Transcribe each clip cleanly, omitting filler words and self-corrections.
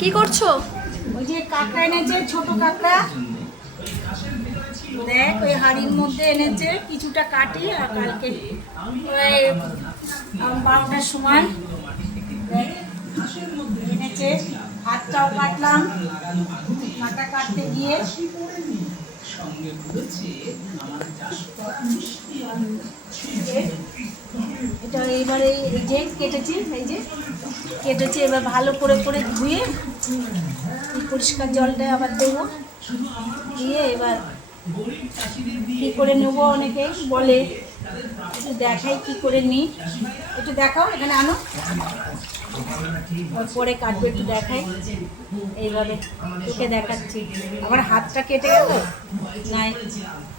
কি করছো? ওই যে কাঁকড়া এনেছে, ছোট কাঁকড়া দেখ, ওই হাঁড়ির মধ্যে এনেছে। কিছুটা কাটি আর কালকে ওই 12টার সময় দেখ এনেছে। হাতটাও কাটলাম, কাঁটা কাটতে গিয়ে এটা এবারে এই যে কেটেছি, এই যে কেটেছি, এবার ভালো করে করে ধুয়ে পরিষ্কার জলটা আবার দেবো, দিয়ে এবার কী করে নেবো অনেকেই বলে, একটু দেখাই কী করে নিই, একটু দেখাও, এখানে আনো, পরে কাটবে, একটু দেখাই। এইভাবে তোকে দেখাচ্ছি। আমার হাতটা কেটে গেল, নাই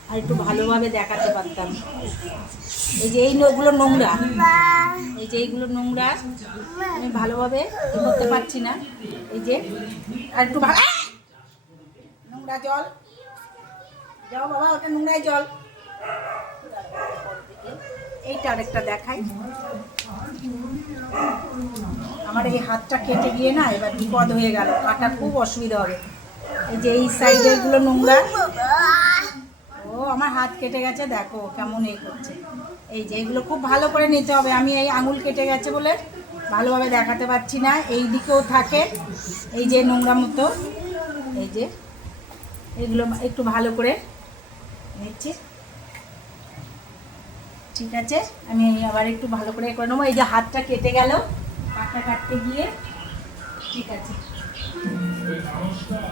আর একটু ভালোভাবে দেখাতে পারতাম। এই যে এইগুলো নোংরা, এই যে এইগুলো নোংরা, আমি ভালোভাবে করতে পারছি না। এই যে আর একটু ভালো, নোংরা জল, যাও বাবা, ওটা নোংরাই জল। এইটা আরেকটা দেখাই। আমার এই হাতটা কেটে গিয়ে না এবার বিপদ হয়ে গেল, কাটা খুব অসুবিধা হবে। এই যে এই সাইডের গুলো নোংরা, ও আমার হাত কেটে গেছে, দেখো কেমন এ করছে। এই যে এইগুলো খুব ভালো করে নিতে হবে। আমি এই আঙুল কেটে গেছে বলে ভালোভাবে দেখাতে পারছি না। এই দিকেও থাকে এই যে নোংরা মতো, এই যে এগুলো একটু ভালো করে নিচ্ছি। ঠিক আছে, আমি আবার একটু ভালো করে করে নেবো। এই যে হাতটা কেটে গেল কাটতে গিয়ে, ঠিক আছে।